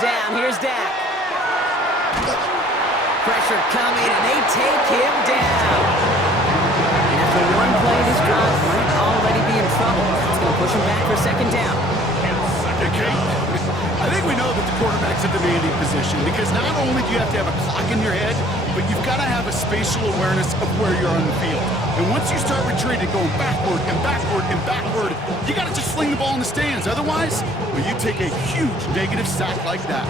down. Here's Dak. Pressure coming, and they take him down. And after one play, this drive might already be in trouble. It's going to push him back for second down. Okay. I think we know that the quarterback's a demanding position because not only do you have to have a clock in your head, but you've got to have a spatial awareness of where you're on the field. And once you start retreating, going backward and backward and backward, you got to just sling the ball in the stands. Otherwise, well, you take a huge negative sack like that.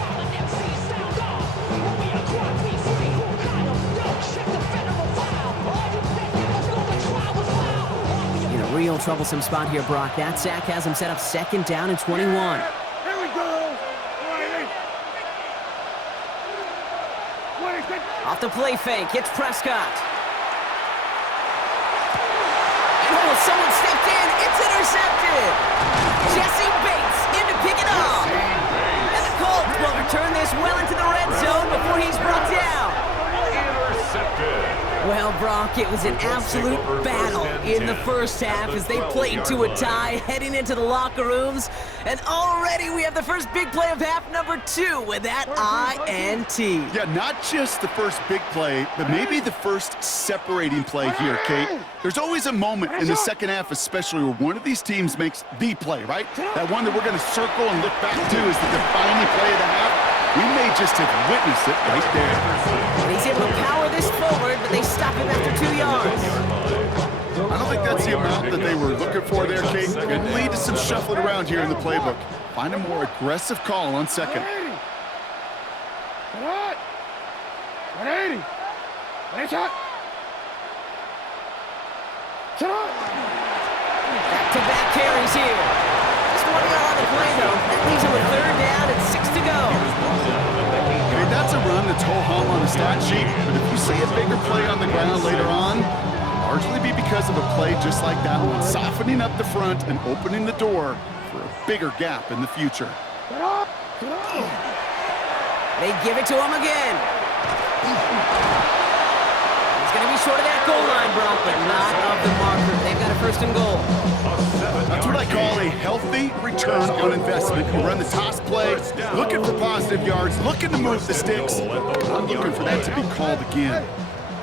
In a real troublesome spot here, Brock. That sack has him set up second down and 21. Off the play fake, hits Prescott. And someone stepped in, it's intercepted. Jesse Bates in to pick it off. And the Colts will return this well into the red zone before he's brought down. Intercepted. Well, Brock, it was an absolute battle in the first half as they played to a tie heading into the locker rooms. And already we have the first big play of half number 2 with that INT. Yeah, not just the first big play, but maybe the first separating play here, Kate. There's always a moment in the second half, especially where one of these teams makes the play, right? That one that we're going to circle and look back to is the defining play of the half. We may just have witnessed it right there. And he's able to power this forward, but they stop him after 2 yards. I don't think that's the amount that they were looking for there, Kate. Could lead to some shuffling around here in the playbook. Find a more aggressive call on second. 180. Back-to-back carries here. Just 1 yard on the play, though. That leaves him with third down and 6 to go. I mean, that's a run that's ho-hum on the stat sheet, but if you see a bigger play on the ground later on, largely be because of a play just like that one, softening up the front and opening the door for a bigger gap in the future. They give it to him again. He's going to be short of that goal line, Brock, but not of the marker. They've got a first and goal. That's what I call a healthy return on investment. You run the toss play, looking for positive yards, looking to move the sticks. I'm looking for that to be called again.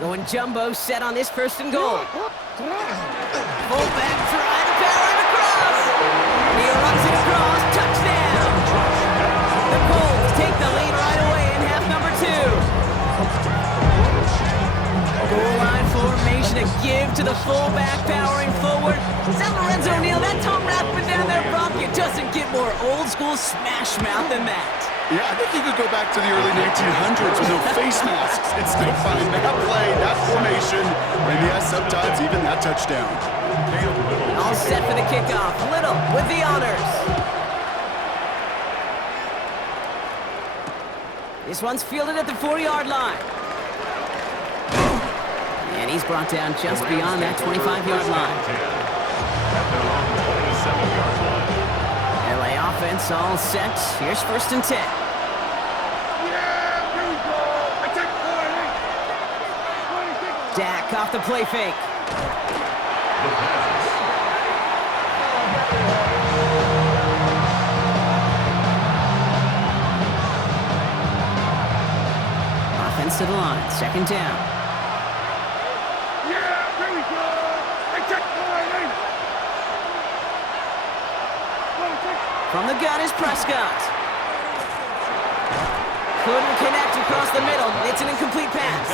Going jumbo set on this first and goal. Fullback try to power him across. He runs it across. Touchdown. The Colts take the lead right away in half number 2. Goal line formation, a give to the fullback powering forward. San Lorenzo Neal, that Tom Rathman down there, Brock, it doesn't get more old school smash mouth than that. Yeah, I think you could go back to the early 1900s with no face masks and still find that play, that formation, and yes, sometimes even that touchdown. All set for the kickoff. Little with the honors. This one's fielded at the 4-yard line. And he's brought down just beyond that 25-yard line. LA offense all set. Here's first and 10. Dak off the play fake. Offense to the line. Second down. From the gun is Prescott. Couldn't connect across the middle. It's an incomplete pass.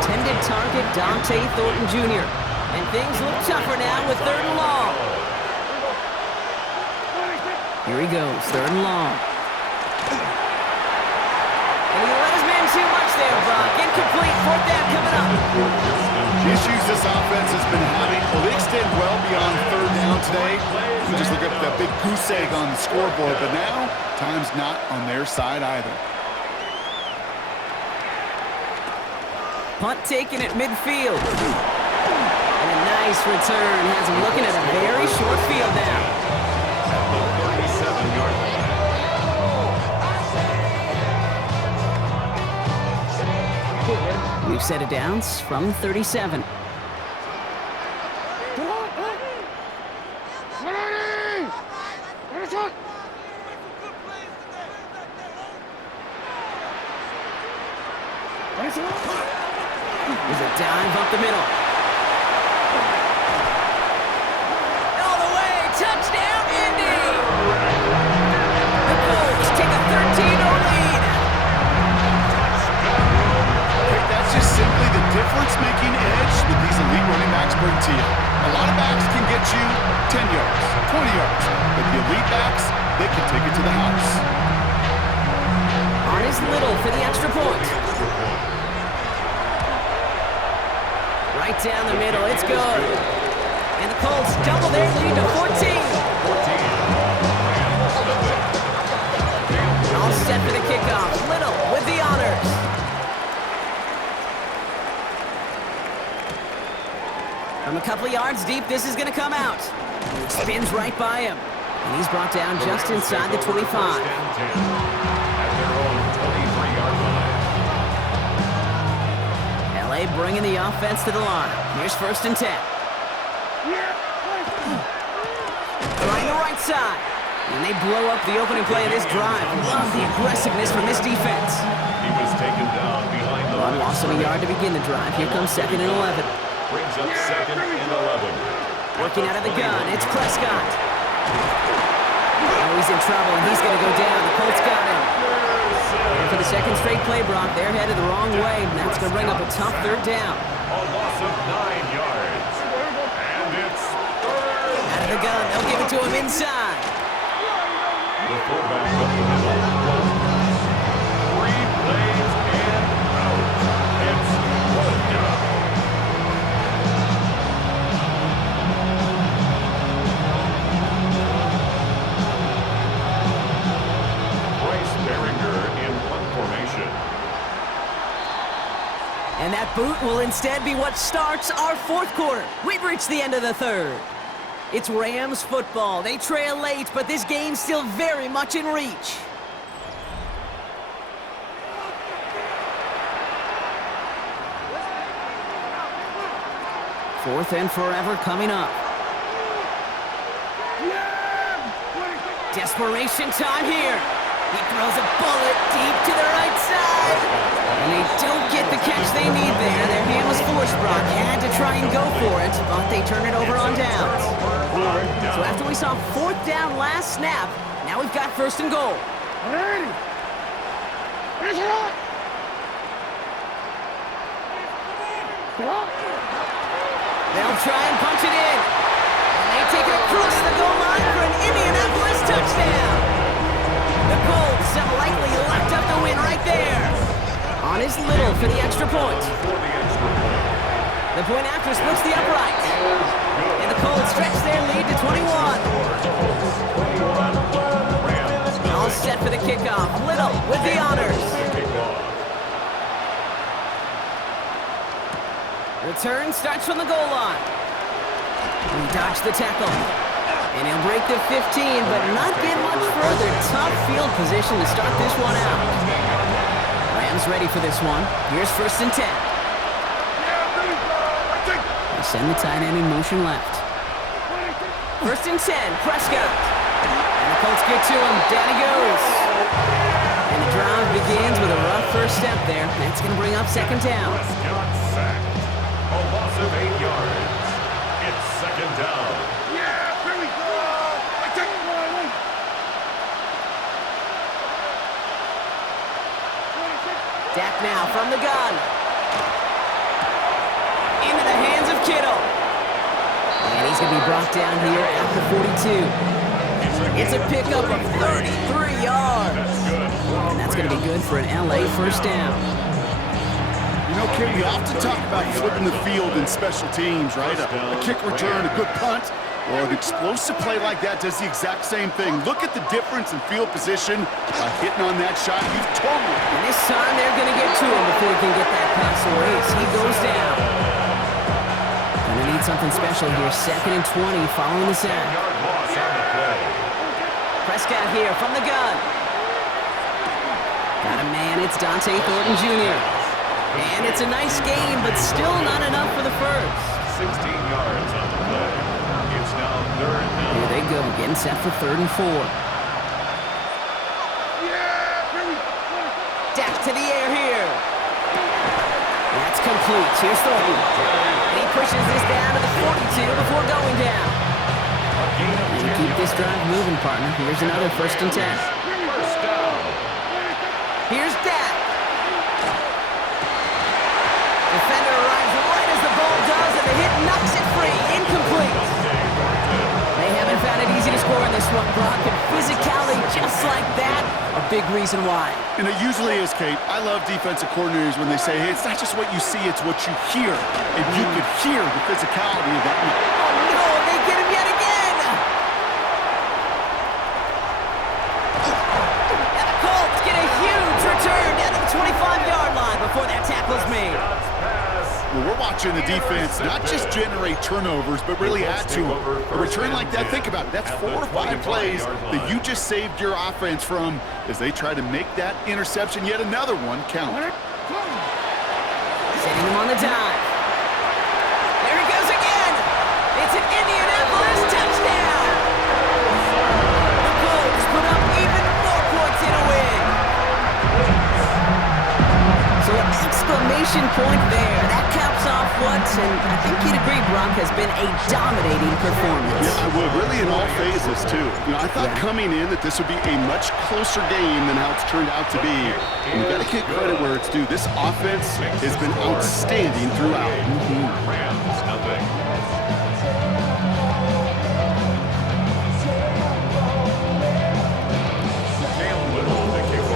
Intended target, Dante Thornton Jr. And things look tougher now with third and long. Here he goes, third and long. And he let his man too much there, Brock. Incomplete, fourth down coming up. The issues this offense has been having, well, they extend well beyond third down today. You just look at that big goose egg on the scoreboard, but now time's not on their side either. Punt taken at midfield. And a nice return has him looking at a very short field now. We've set it down from 37. There's a dive up the middle. All the way, touchdown, Indy! The Colts take a 13-0 lead. That's just simply the difference-making edge that these elite running backs bring to you. A lot of backs can get you 10 yards, 20 yards, but the elite backs, they can take it to the house. On his little for the extra point. Right down the middle, it's good. And the Colts double their lead to 14. All set for the kickoff. Little with the honors. From a couple of yards deep, this is going to come out. Spins right by him. And he's brought down just inside the 25. LA bringing the offense to the line. Here's 1st and 10. Trying the right side. And they blow up the opening play of this drive. Love the aggressiveness from this defense. He was taken down behind the One loss of a yard to begin the drive. Here comes 2nd and 11. Brings up 2nd and 11. Working out of the gun, it's Prescott. Oh, he's in trouble, and he's going to go down. The Colts got him. And for the second straight play, Brock, they're headed the wrong way, and that's going to bring up a tough 3rd down. A loss of 9 yards. And it's 3rd. Out of the gun, they'll give it to him inside. The fullback up the middle. 3 plays and out. It's 1 down. And that boot will instead be what starts our 4th quarter. We've reached the end of the 3rd. It's Rams football. They trail late, but this game's still very much in reach. Fourth and forever coming up. Desperation time here. He throws a bullet deep to the right side. And they don't get the catch they need there. Their hand was forced, Brock. Had to try and go for it, but they turn it over on downs. So after we saw 4th down last snap, now we've got 1st and goal. They'll try and punch it in. And they take it across the goal line for an Indianapolis touchdown. The Colts have likely locked up the win right there. On his little for the extra point. The point after splits the upright. And the Colts stretch their lead to 21. All set for the kickoff. Little with the honors. Return starts from the goal line. He dodged the tackle. And he'll break the 15, but not get much further. Tough field position to start this one out. Rams ready for this one. Here's 1st and 10. They send the tight end in motion left. 1st and 10, Prescott. And the Colts get to him. Down he goes. And the drive begins with a rough first step there. That's going to bring up 2nd down. Prescott sacked. A loss of 8 yards. It's 2nd down. Dak now from the gun. Into the hands of Kittle. And he's going to be brought down here at the 42. It's a pickup of 33 yards. And that's going to be good for an LA 1st down. You know, Kid, we often talk about flipping the field in special teams, right? A kick return, a good punt. Well, an explosive play like that does the exact same thing. Look at the difference in field position by hitting on that shot. You've totally... And this time they're going to get to him before he can get that pass away as he goes down. Going to need something special here. 2nd and 20 following the sack. Prescott here from the gun. Got a man. It's Dante Thornton Jr. And it's a nice game, but still not enough for the first. 16 yards on the play. It's now 3rd down. Here they go, getting set for 3rd and 4. Dak to the air here. complete. Here's Thornton. And he pushes this down to the 42 before going down. And keep this drive moving, partner. Here's another 1st and 10. First down. Here's Dak. Defender arrives right as the ball does, and the hit knocks it free. Incomplete. They haven't found it easy to score in this one, Brock, and physicality just like that, a big reason why. And it usually is, Kate. I love defensive coordinators when they say, hey, it's not just what you see, it's what you hear. And you could hear the physicality of that. Oh, no, they get him yet again. And the Colts get a huge return down to the 25-yard line before that tackle's made. Well, we're watching the defense not just generate turnovers, but really add to them. A return like that, think about it, that's 4 or 5 plays that you just saved your offense from as they try to make that interception, yet another one, count. Sending him on the dive. There he goes again. It's an Indianapolis touchdown. The Colts put up even more points in a win. So an exclamation point there. That caps off what, and I think you'd agree, Brock, has been a dominating performance. Yeah, I would. Really in all phases, too. You know, I thought coming in that this would be a much closer game than how it's turned out to be. And you've got to give credit where it's due. This offense has been outstanding throughout. Rams, nothing.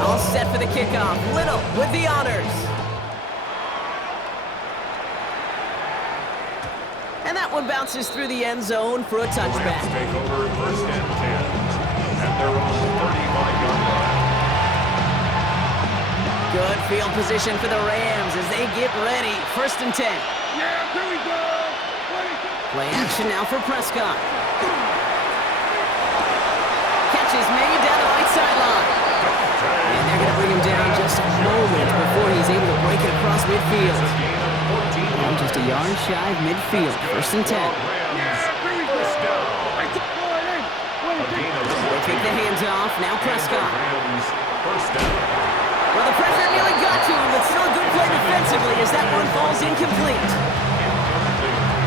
All set for the kickoff. Little with the honors. And that one bounces through the end zone for a touchback. Rams take over 1st and 10 at their own 35-yard line. Good field position for the Rams as they get ready. 1st and 10. Yeah, here we go. Play action now for Prescott. Catch is made down the right sideline. And they're going to bring him down just a moment before he's able to break it across midfield. And just a yard shy of midfield. 1st and 10. They take the hands off. Now Prescott. Well, the pressure nearly got to him, but still a good play defensively as that one falls incomplete.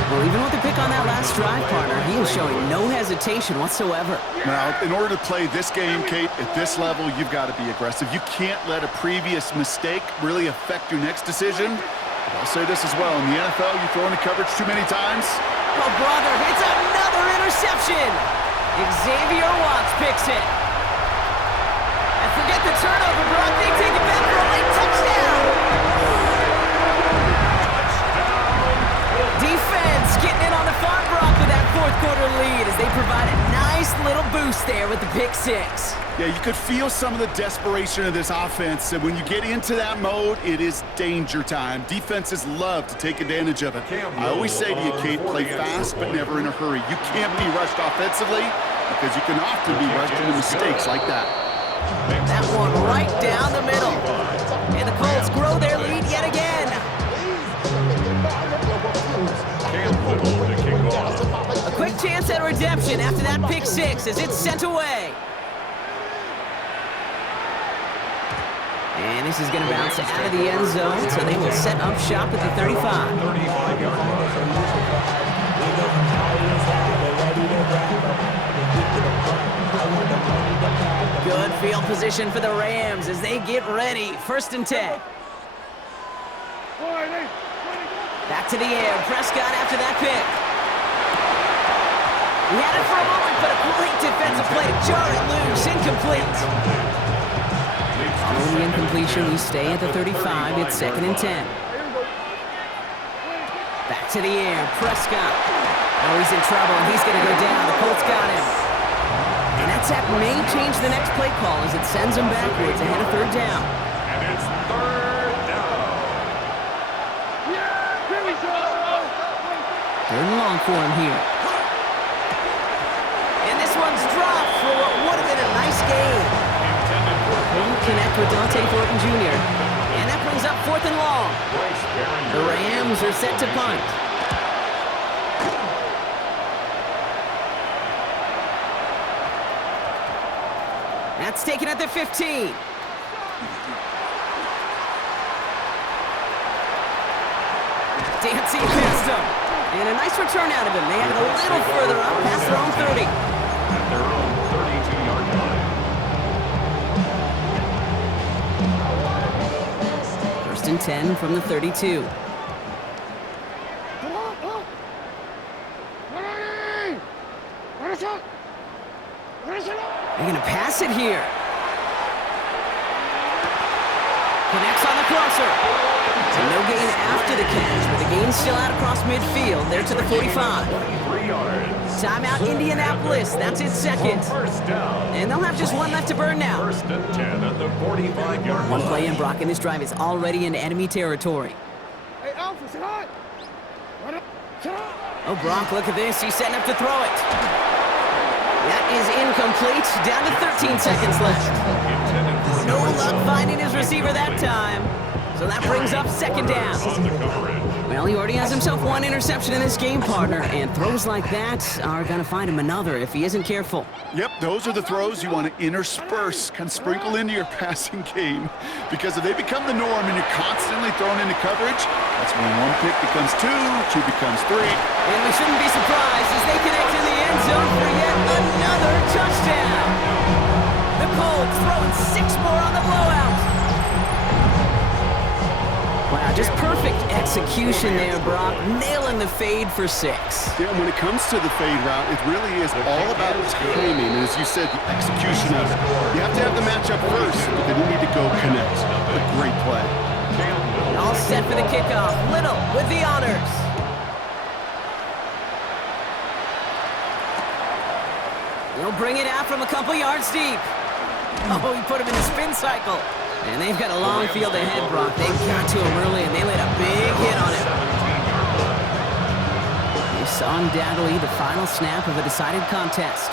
Well, even with the pick on that last drive, partner, he is showing no hesitation whatsoever. Now, in order to play this game, Kate, at this level, you've got to be aggressive. You can't let a previous mistake really affect your next decision. But I'll say this as well. In the NFL, you throw into coverage too many times. Oh, brother, it's another interception. Xavier Watts picks it. And forget the turnover, Brock. They take it back for a late touchdown. Defense getting in on the farm, Brock, with that 4th quarter lead as they provide a nice little boost there with the pick 6. Yeah, you could feel some of the desperation of this offense, and when you get into that mode, it is danger time. Defenses love to take advantage of it. I always say to you, Kate, play fast but never in a hurry. You can't be rushed offensively because you can often be rushed into mistakes like that. That one right down the middle. And the Colts grow their lead yet again. A quick chance at redemption after that pick 6 as it's sent away. And this is going to bounce out of the end zone, so they will set up shop at the 35. 35-yard Good field position for the Rams as they get ready. 1st and 10. Back to the air. Prescott after that pick. He had it for a moment, but a great defensive play to jar it loose. Incomplete. Following the incompletion, we stay at the 35. It's 2nd and 10. Back to the air. Prescott. Oh, he's in trouble, and he's going to go down. The Colts got him. And that sack may change the next play call as it sends him backwards ahead of 3rd down. And it's 3rd down. 3rd and long for him here. And this one's dropped for what would have been a nice game. Won't connect with Dante Thornton Jr. And that brings up 4th and long. The Rams are set to punt. That's taken at the 15. Dancing past him. And a nice return out of him. They have it a little further up past their own 30. At their own 32-yard line. First and 10 from the 32. They're going to pass it here. Connects on the crosser. So no gain after the catch, but the gain's still out across midfield. They're to the 45. 3 yards. Timeout Indianapolis. That's its second. First down. And they'll have just one left to burn now. First and 10 at the 45-yard line. One play in, Brock, and this drive is already into enemy territory. Hey, Alpha, sit hot. Oh, Brock, look at this. He's setting up to throw it. That is incomplete. Down to 13 seconds left. No luck finding his receiver that time. So that brings up second down. On the coverage. Well, he already has himself one interception in this game, partner, and throws like that are going to find him another if he isn't careful. Yep, those are the throws you want to intersperse, kind of sprinkle into your passing game. Because if they become the norm and you're constantly thrown into coverage, that's when one pick becomes two becomes three. And we shouldn't be surprised as they connect in the end zone for yet another touchdown. The Colts throwing 6 more on the blowout. Wow, just perfect execution there, Brock. Nailing the fade for 6. Yeah, when it comes to the fade route, it really is all about timing. And as you said, the execution of it. You have to have the matchup first, but then you need to go connect. A great play. All set for the kickoff. Little with the honors. He'll bring it out from a couple yards deep. Oh, he put him in a spin cycle. And they've got a long field ahead, Brock. They got to him early, and they laid a big hit on him. You saw undoubtedly the final snap of a decided contest.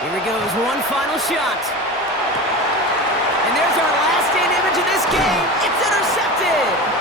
Here he goes, one final shot. And there's our last stand image of this game. It's intercepted.